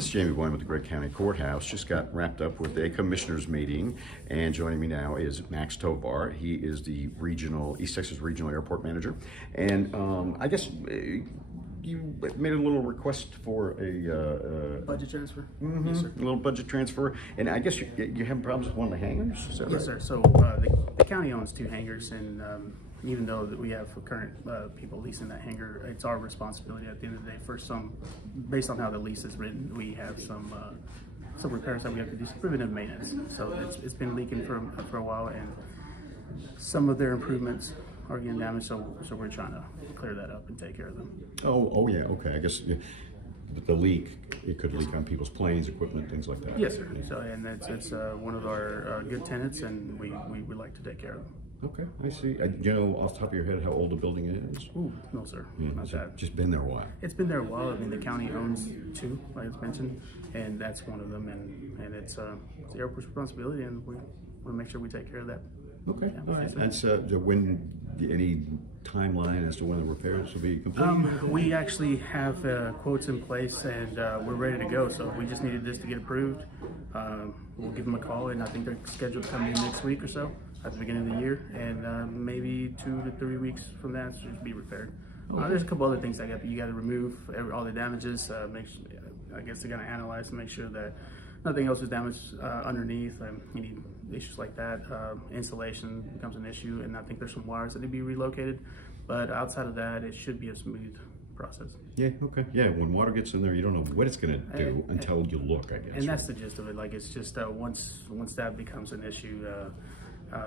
This is Jamey Boyum with the Gregg County Courthouse. Just got wrapped up with a commissioners meeting, and joining me now is Max Tovar. He is the East Texas Regional Airport Manager, and I guess you made a little request for a budget transfer. Yes, sir. A little budget transfer, and I guess you have problems with one of the hangars. Is that yes, right? sir. So the county owns 2 hangars, and even though that we have current people leasing that hangar, it's our responsibility at the end of the day. For some, based on how the lease is written, we have some repairs that we have to do, some preventive maintenance. So it's been leaking for a while, and some of their improvements are getting damaged. So we're trying to clear that up and take care of them. Oh yeah, okay. I guess the leak, it could leak on people's planes, equipment, things like that. Yes, sir. So, and it's one of our good tenants, and we would like to take care of them. Okay, I see. Do you know off the top of your head how old the building is? Ooh, no, sir. Yeah, Not that. Just been there a while. It's been there a while. I mean, the county owns 2, like I mentioned, and that's one of them. And it's the airport's responsibility, and we want to make sure we take care of that. Okay, Yeah, all right. That's when any timeline as to when the repairs will be complete? We actually have quotes in place, and we're ready to go. So we just needed this to get approved. We'll give them a call, and I think they're scheduled to come in next week or so, at the beginning of the year, and maybe 2 to 3 weeks from that, it should be repaired. Okay. There's a couple other things you got to remove all the damages. I guess they're going to analyze to make sure that nothing else is damaged underneath. Any issues like that, insulation becomes an issue, and I think there's some wires that need to be relocated. But outside of that, it should be a smooth process. Yeah, okay. Yeah, when water gets in there, you don't know what it's going to do until you look, I guess. And that's the gist of it. Like, it's just once that becomes an issue,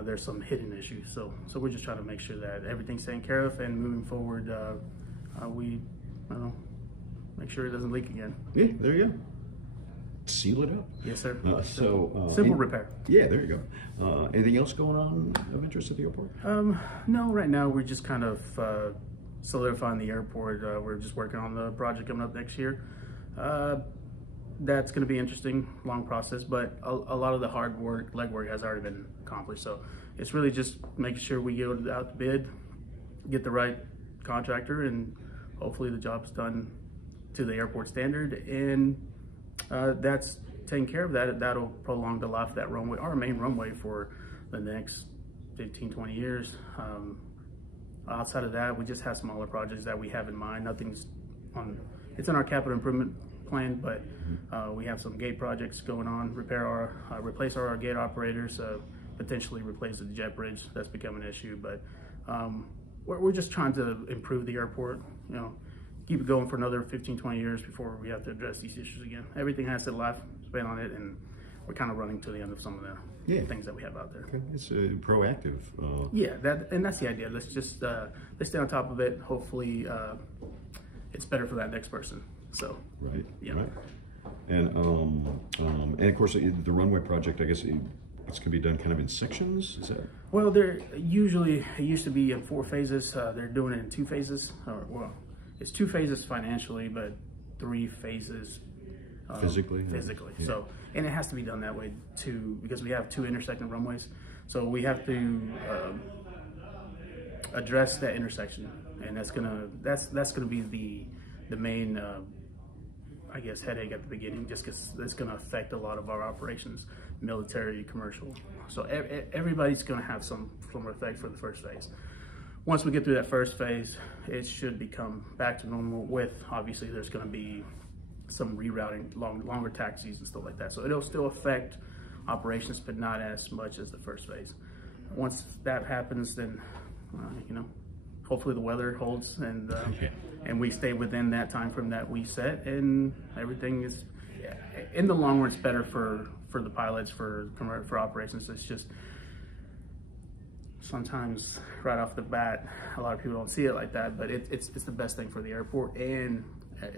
there's some hidden issues. So we're just trying to make sure that everything's taken care of, and moving forward, we make sure it doesn't leak again. Yeah, there you go. Seal it up. Yes, sir. Simple repair. Yeah, there you go. Anything else going on of interest at the airport? No, right now we're just kind of solidifying the airport. We're just working on the project coming up next year. That's going to be interesting, long process, but a lot of the hard work, legwork, has already been accomplished. So it's really just making sure we get out the bid, get the right contractor, and hopefully the job's done to the airport standard. And that's taking care of that. That'll prolong the life of that runway, our main runway, for the next 15, 20 years. Outside of that, we just have some other projects that we have in mind. Nothing's it's in our capital improvement plan, but we have some gate projects going on, replace our gate operators, potentially replace the jet bridge. That's become an issue, but we're just trying to improve the airport, keep it going for another 15, 20 years before we have to address these issues again. Everything has a lifespan on it, and we're kind of running to the end of some of the things that we have out there. Okay. It's proactive. Yeah, that's the idea. Let's just let's stay on top of it. Hopefully, it's better for that next person. So right, yeah. Right. And of course the runway project, I guess it's gonna be done kind of in sections. Is that? Well, it used to be in 4 phases. They're doing it in 2 phases. It's 2 phases financially, but 3 phases physically. Yeah. So, and it has to be done that way too, because we have 2 intersecting runways. So we have to address that intersection, and that's gonna be the main I guess headache at the beginning, just because it's going to affect a lot of our operations, military, commercial. So everybody's going to have some effect for the first phase. Once we get through that first phase, it should become back to normal. With obviously there's going to be some rerouting, longer taxis and stuff like that. So it'll still affect operations, but not as much as the first phase. Once that happens, then hopefully the weather holds, and we stay within that time frame that we set, and everything is, in the long run, it's better for the pilots, for operations. It's just sometimes right off the bat, a lot of people don't see it like that, but it's the best thing for the airport and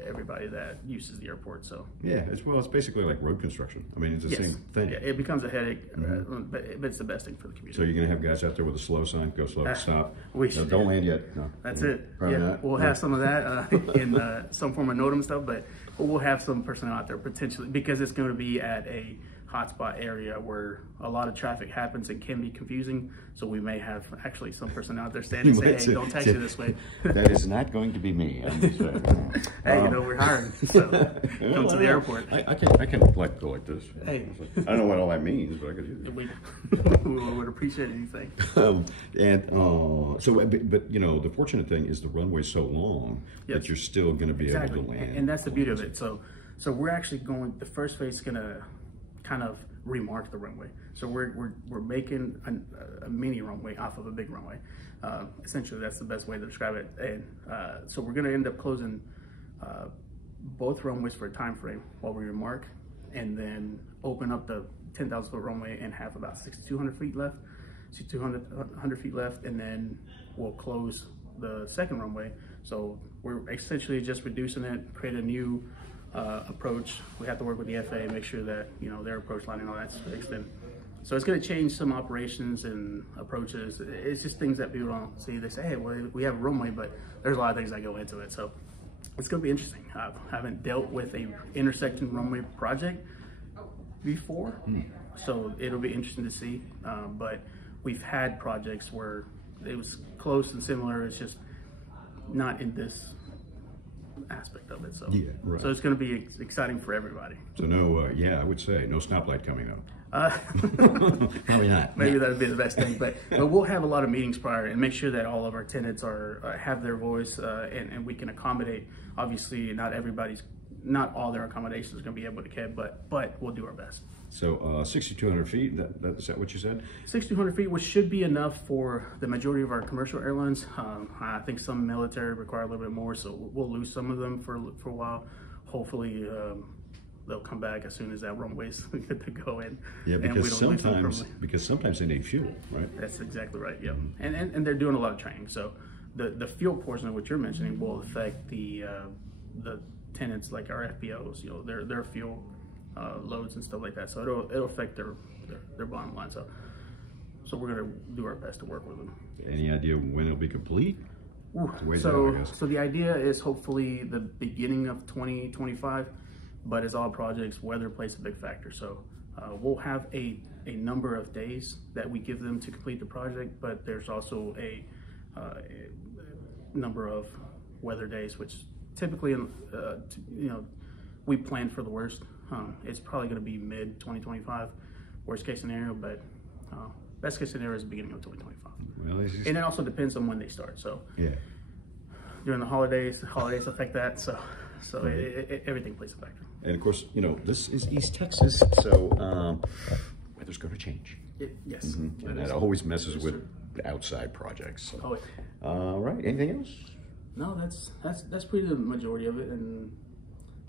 everybody that uses the airport. So yeah, it's basically like road construction. I mean, it's the same thing. Yeah, it becomes a headache, but it's the best thing for the community. So you're gonna have guys out there with a slow sign, go slow, stop. No, don't land yet. No. That's it. Probably yeah, not. we'll have some of that in some form of NOTAM stuff, but we'll have some personnel out there potentially, because it's going to be at a hotspot area where a lot of traffic happens and can be confusing. So we may have actually some person out there standing saying, "Hey, don't taxi this way." That is not going to be me. I'm just saying. Hey, we're hiring, so come to the airport. I can like go like this. Hey, I don't know what all that means, but I could do that. We would appreciate anything. But the fortunate thing is the runway's so long that you're still going to be able to land. And that's the beauty of it. So we're actually the first phase is going to kind of remark the runway. So we're making a mini runway off of a big runway. Essentially, that's the best way to describe it. And so we're going to end up closing both runways for a time frame while we remark, and then open up the 10,000 foot runway and have about 6,200 feet left. 6,200 feet left, and then we'll close the second runway. So we're essentially just reducing it, create a new approach. We have to work with the FAA, make sure that their approach line and all that's fixed. And so it's going to change some operations and approaches. It's just things that people don't see. They say, "Hey, well, we have a runway," but there's a lot of things that go into it. So it's going to be interesting. I haven't dealt with a intersecting runway project before, so it'll be interesting to see. But we've had projects where it was close and similar. It's just not in this aspect of it. So, yeah, right. So it's going to be exciting for everybody. So I would say no stoplight coming up. Probably not. Maybe that'd be the best thing, but we'll have a lot of meetings prior and make sure that all of our tenants have their voice, and we can accommodate. Obviously, not all their accommodations are going to be able to get, but we'll do our best. So 6,200 feet, is that what you said? 6,200 feet, which should be enough for the majority of our commercial airlines. I think some military require a little bit more, so we'll lose some of them for a while. Hopefully, they'll come back as soon as that runway's good to go in. Yeah, because sometimes they need fuel, right? That's exactly right. Yep. And they're doing a lot of training. So the fuel portion of what you're mentioning will affect the tenants like our FBOs. Their fuel loads and stuff like that. So it'll affect their bottom line. So we're gonna do our best to work with them. Any idea when it'll be complete? So the idea is hopefully the beginning of 2025. But as all projects, weather plays a big factor. So we'll have a number of days that we give them to complete the project, but there's also a number of weather days, which typically, we plan for the worst. It's probably going to be mid 2025, worst case scenario, but best case scenario is the beginning of 2025. Well, and it also depends on when they start. So yeah, during the holidays affect that. So everything plays a factor. And of course, this is East Texas, so weather's going to change. Yes. Mm-hmm. And that always messes with outside projects. So. Oh, yeah. All right. Anything else? No, that's pretty the majority of it, and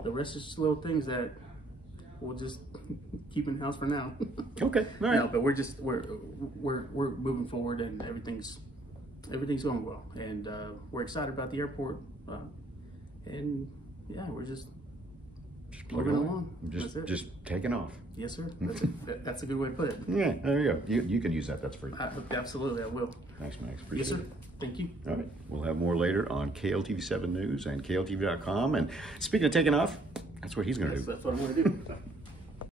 the rest is just little things that we'll just keep in house for now. Okay. All right. No, but we're moving forward, and everything's going well, and we're excited about the airport, and yeah, we're just moving along. Just taking off. Yes, sir. That's a good way to put it. Yeah, there you go. You can use that. That's free. Absolutely, I will. Thanks, Max. Appreciate it. Yes, sir. Thank you. All right. We'll have more later on KLTV7 News and KLTV.com. And speaking of taking off, that's what he's going to do. That's what I'm going to do.